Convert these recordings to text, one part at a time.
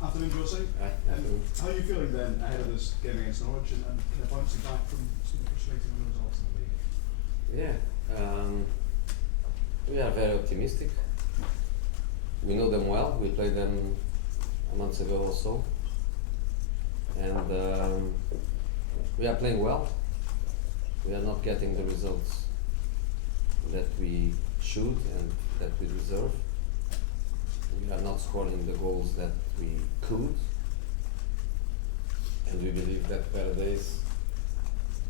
Afternoon, Jose. How are you feeling then ahead of this game against Norwich and kind of bouncing back from some frustrating results in the league? We are very optimistic. We know them well. We played them a month ago or so, and we are playing well. We are not getting the results that we should and that we deserve. We are not scoring the goals that we could, and we believe that better days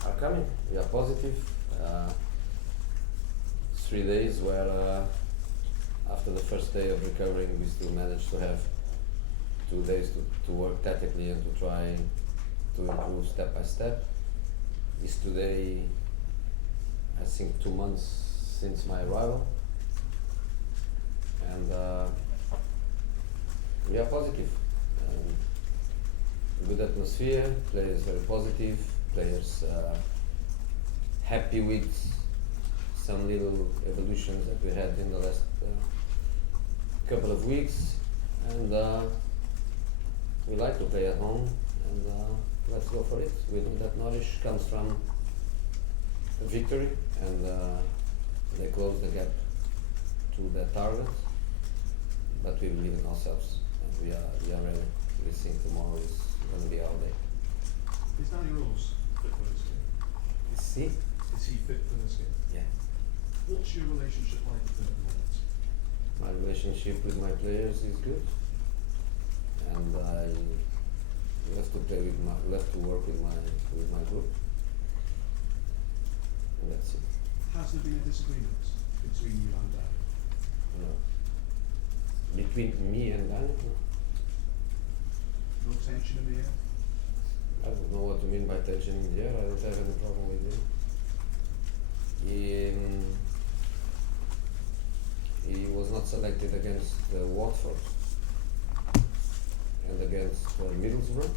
are coming. We are positive. 3 days where after the first day of recovering we still managed to have 2 days to work tactically and to try to improve step by step. Is today, I think, 2 months since my arrival, and we are positive. Good atmosphere, players very positive, players happy with some little evolutions that we had in the last couple of weeks, and we like to play at home, and let's go for it. We know that Norwich comes from a victory, and they close the gap to the target, but we believe in ourselves, and we are ready. We think tomorrow is going to be our day. Is Danny Rose fit for this game? Is he fit for this game? Yeah. What's your relationship like with him at the moment? My relationship with my players is good, and I love to work with my group, and that's it. Has there been a disagreement between you and Dan? No. Between me and Dan? No tension in the air? I don't know what you mean by tension in the air. I don't have any problem with him. He was not selected against Watford and against Middlesbrough.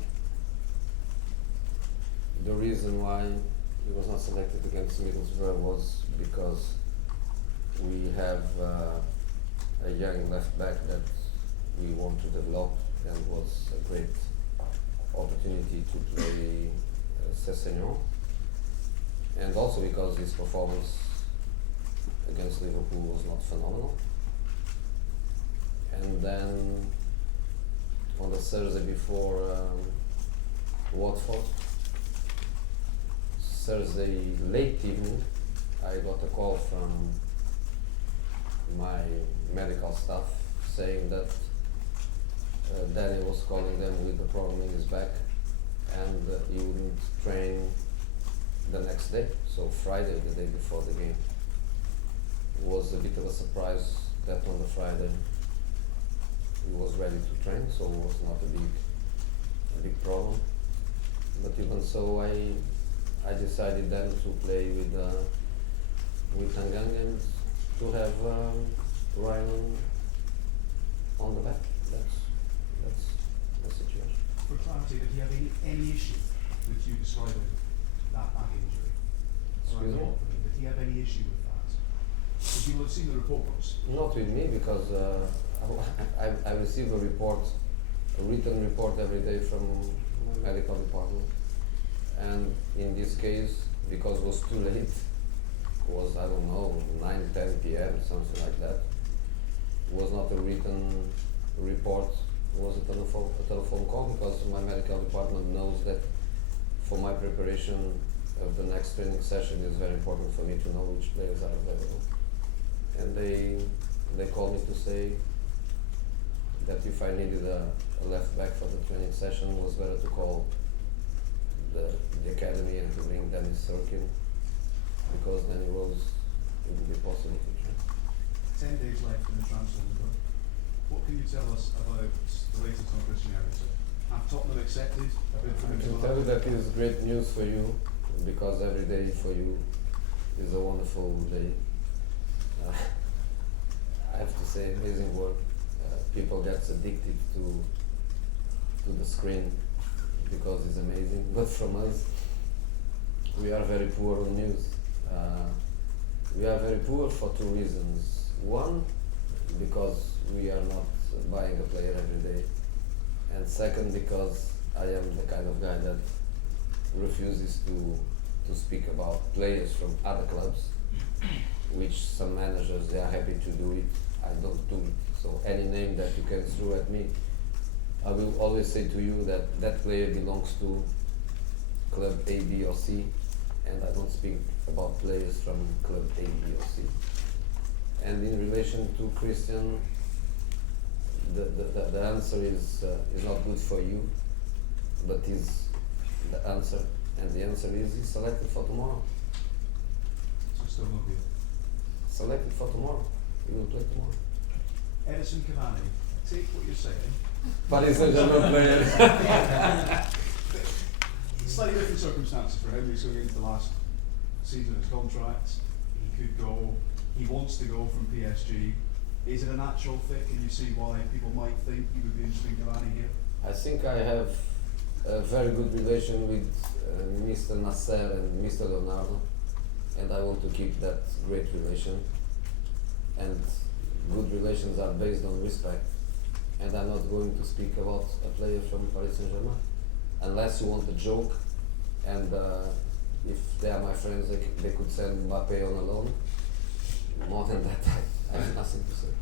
The reason why he was not selected against Middlesbrough was because we have a young left back that we want to develop, and was a great opportunity to play Sessegnon, and also because his performance against Liverpool was not phenomenal. And then on the Thursday before Watford, Thursday late evening, I got a call from my medical staff saying that Danny was calling them with a problem in his back, and he wouldn't train the next day, so Friday, the day before the game. It was a bit of a surprise that on the Friday he was ready to train, so it was not a big problem. But even so, I decided then to play with Tangang and to have Ryan on the back. That's the situation. For clarity, did he have any issue with you describing that back injury? Excuse me? Did he have any issue with that? Because you will have seen the reports. Not with me, because I receive a written report every day from my medical department, and in this case, because it was too late, it was, I don't know, 9-10 p.m., something like that. It was not a written report, it was a telephone call, because my medical department knows that for my preparation of the next training session is very important for me to know which players are available. And they called me to say that if I needed a left back for the training session, it was better to call the academy and to bring Dennis Sirkin, because then it would be possible to train. 10 days left in the transfer window. What can you tell us about the latest on Christian Eriksen? Have Tottenham accepted a bid for I him? can tell you that is great news for you, because every day for you is a wonderful day. I have to say, amazing work. People get addicted to the screen because it's amazing, but from us, we are very poor on news. We are very poor for two reasons. One, because we are not buying a player every day, and second because I am the kind of guy that refuses to speak about players from other clubs, which some managers they are happy to do it. I don't do it. So any name that you can throw at me, I will always say to you that that player belongs to club A, B or C, and I don't speak about players from club A, B or C. And in relation to Christian, the answer is not good for you, but is the answer, and the answer is he's selected for tomorrow. So still no deal. Selected for tomorrow. He will play tomorrow. Edison Cavani, take what you're saying. Paris Saint-Germain player. Slightly different circumstances for him. He's going into the last season of his contract. He could go. He wants to go from PSG. Is it a natural fit? Can you see why people might think he would be interested in Cavani here? I think I have a very good relation with Mr. Nasser and Mr. Leonardo, and I want to keep that great relation. And good relations are based on respect. And I'm not going to speak about a player from Paris Saint-Germain, unless you want a joke. And if they are my friends, they could send Mbappe on a loan. More than that, I have nothing to say.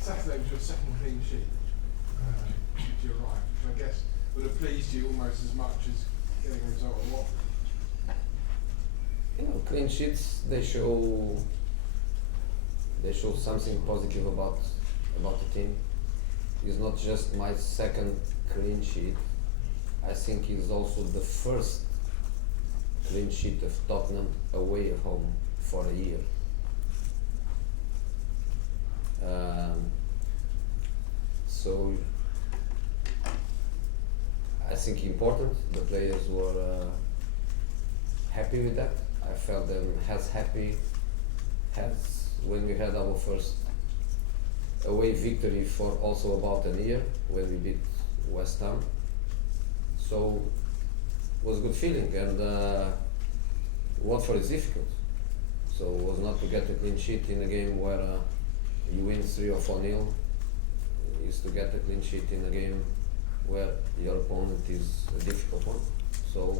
Saturday was your second clean sheet to your right, which I guess would have pleased you almost as much as getting a result at Watford. You know, clean sheets they show something positive about the team. It's not just my second clean sheet. I think it's also the first clean sheet of Tottenham away at home for a year. So I think important. The players were happy with that. I felt them as happy as when we had our first away victory for also about a year when we beat West Ham. So it was a good feeling, and Watford is difficult. So it was not to get a clean sheet in a game where you win 3 or 4-0. Is to get a clean sheet in a game where your opponent is a difficult one. So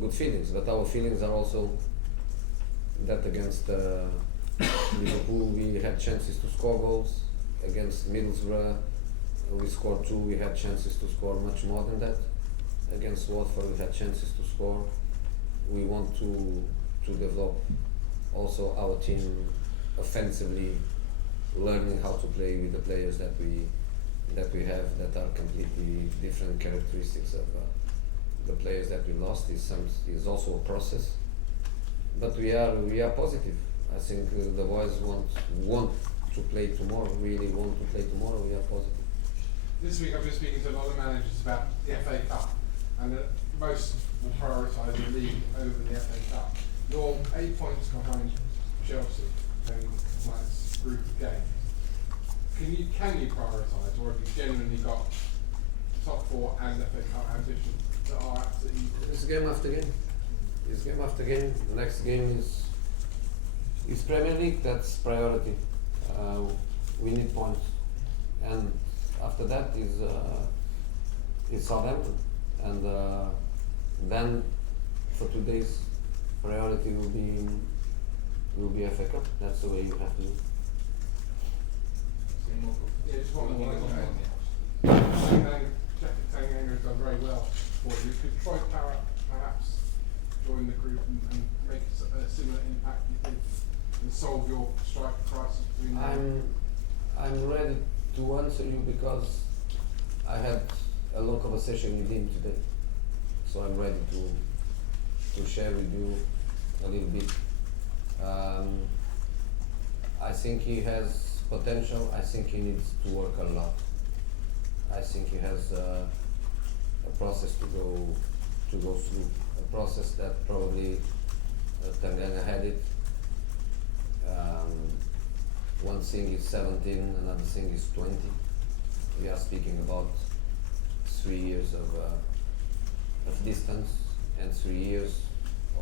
good feelings, but our feelings are also that against Liverpool we had chances to score goals. Against Middlesbrough we scored 2, we had chances to score much more than that. Against Watford we had chances to score. We want to develop also our team offensively, learning how to play with the players that we have that are completely different characteristics of the players that we lost. Is also a process, but we are positive. I think the boys want to play tomorrow. Really want to play tomorrow. We are positive. This week I've been speaking to a lot of managers about the FA Cup, and most will prioritise the league over the FA Cup. You're 8 points behind Chelsea in tonight's group of games. Can you prioritise, or have you genuinely got top 4 and FA Cup ambitions that are absolutely? It's game after game. It's game after game. The next game is Premier League. That's priority. We need points, and after that is Southampton, and then for today's priority will be FA Cup. That's the way you have to do. Yeah, just one more. Tanganga has done very well for you. Could Troy Parrott perhaps join the group and make a similar impact, you think, and solve your striker crisis between them? I'm ready to answer you because I had a long conversation with him today, so I'm ready to share with you a little bit. I think he has potential. I think he needs to work a lot. I think he has a process to go through, a process that probably Tanganga had it. One thing is 17, another thing is 20. We are speaking about 3 years of distance, and 3 years,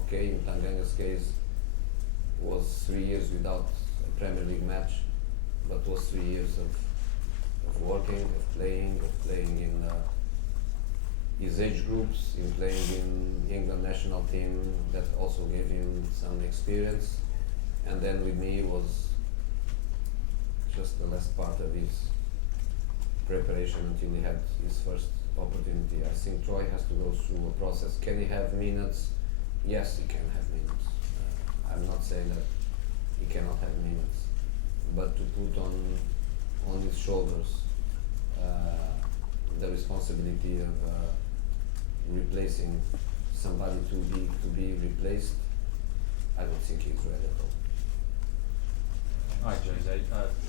okay, in Tanganga's case, was 3 years without a Premier League match, but was 3 years of working, of playing in his age groups, in playing in England national team. That also gave him some experience. And then with me was just the last part of his preparation until he had his first opportunity. I think Troy has to go through a process. Can he have minutes? Yes, he can have minutes. I'm not saying that he cannot have minutes, but to put on his shoulders the responsibility of replacing somebody too big to be replaced, I don't think he's ready at all. Hi Jose.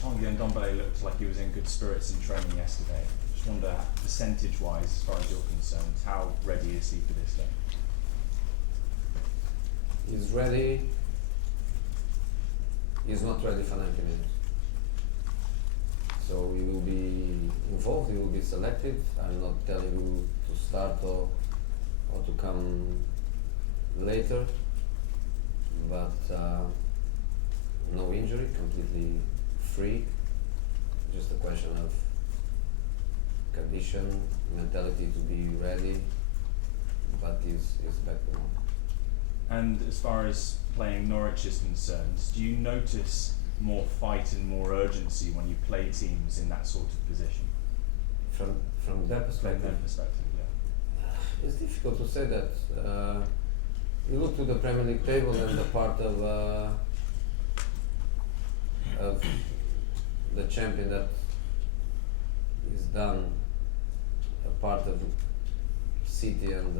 Tanguy Ndombele looked like he was in good spirits in training yesterday. Just wonder, percentage-wise, as far as you're concerned, how ready is he for this game? He's ready. He's not ready for 90 minutes. So he will be involved, he will be selected. I'm not telling you to start or to come later, but no injury, completely free. Just a question of condition, mentality to be ready, but he's back to normal. And as far as playing Norwich is concerned, do you notice more fight and more urgency when you play teams in that sort of position? From that From perspective, their perspective, yeah. it's difficult to say that. You look to the Premier League table and the part of the champion that is done, a part of City and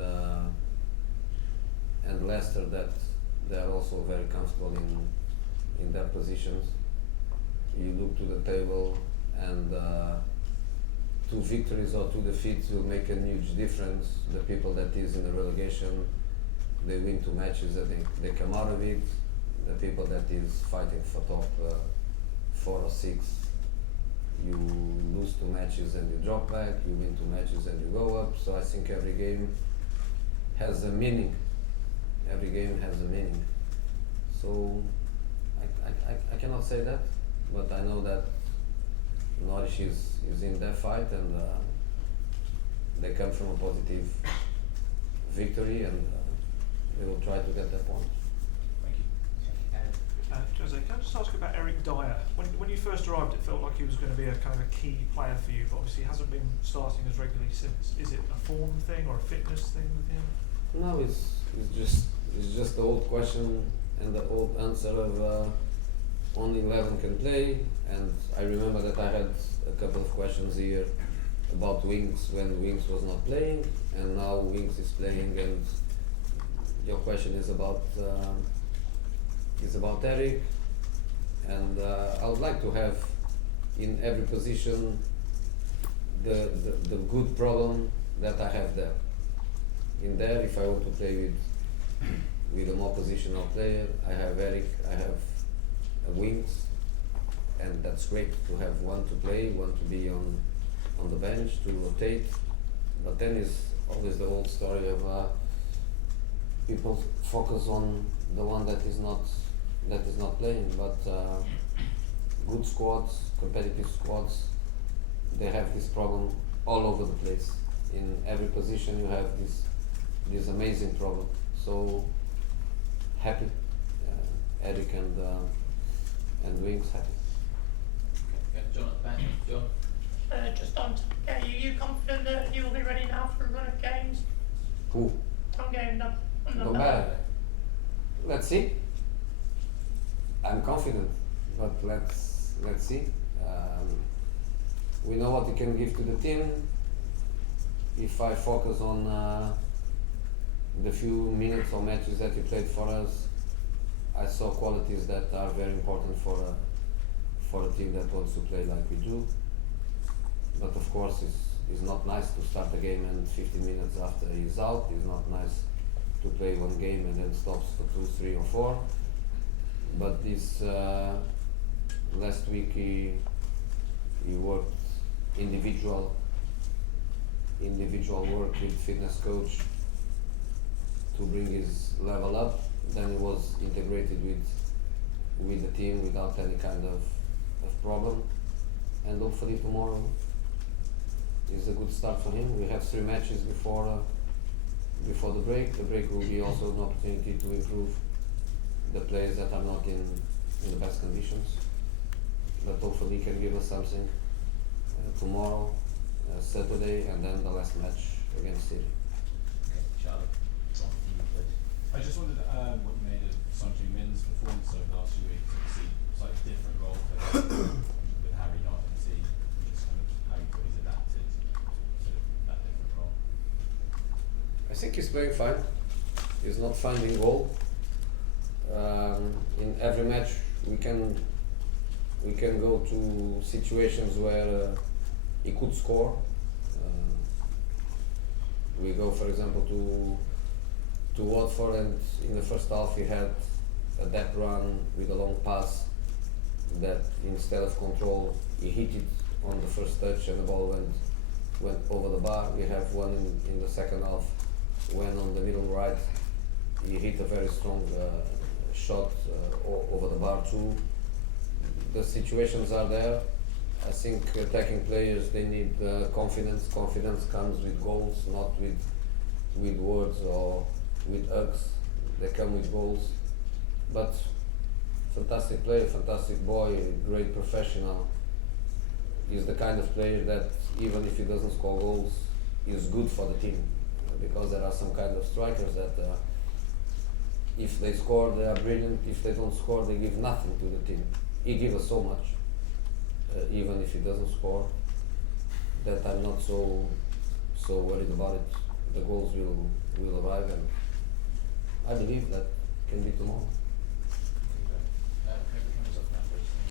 Leicester, that they are also very comfortable in their positions. You look to the table and 2 victories or 2 defeats will make a huge difference. The people that is in the relegation, they win 2 matches and they come out of it. The people that is fighting for top 4 or 6, you lose 2 matches and you drop back, you win 2 matches and you go up. So I think every game has a meaning. Every game has a meaning. So I cannot say that, but I know that Norwich is in their fight and they come from a positive victory and they will try to get that point. Thank you. Jose, can I just ask about Eric Dyer? When you first arrived, it felt like he was going to be a kind of a key player for you, but obviously he hasn't been starting as regularly since. Is it a form thing or a fitness thing with him? No, it's just the old question and the old answer of only 11 can play. And I remember that I had a couple of questions here about Winks when Winks was not playing, and now Winks is playing. And your question is about Eric, and I would like to have in every position the good problem that I have there. In there, if I want to play with a more positional player, I have Eric, I have Winks, and that's great to have one to play, one to be on the bench to rotate. But then is always the old story of people focus on the one that is not playing. But good squads, competitive squads, they have this problem all over the place. In every position you have this amazing problem. So happy, Eric and Winks happy. Okay, John at the back. John. Just on Tanguy, are you confident that you will be ready now for a run of games? Who? Tanguy and No bad. Let's see. I'm confident, but let's see. We know what he can give to the team. If I focus on the few minutes or matches that he played for us, I saw qualities that are very important for a team that wants to play like we do. But of course, it's not nice to start the game and 15 minutes after he's out. It's not nice to play one game and then stops for 2, 3 or 4. But this last week he worked individual work with fitness coach to bring his level up. Then he was integrated with the team without any kind of of problem, and hopefully tomorrow is a good start for him. We have 3 matches before the break. The break will be also an opportunity to improve the players that are not in the best conditions, but hopefully he can give us something tomorrow, Saturday, and then the last match against City. Okay, Charlie, on for you, please. I just wondered what you made of Son Heung-min's performance over the last few weeks. Obviously, slightly different role for him with Harry not in the team, and just kind of how he's adapted to that different role. I think he's playing fine. He's not finding goal. In every match we can go to situations where he could score. We go, for example, to Watford, and in the first half he had a deep run with a long pass that instead of control he hit it on the first touch and the ball went over the bar. We have one in the second half when on the middle right he hit a very strong shot over the bar too. The situations are there. I think attacking players, they need confidence. Confidence comes with goals, not with words or with hugs. They come with goals. But fantastic player, fantastic boy, great professional. He's the kind of player that even if he doesn't score goals, is good for the team. Because there are some kind of strikers that if they score, they are brilliant. If they don't score, they give nothing to the team. He gives us so much, even if he doesn't score, that I'm not so worried about it. The goals will arrive, and I believe that can be tomorrow.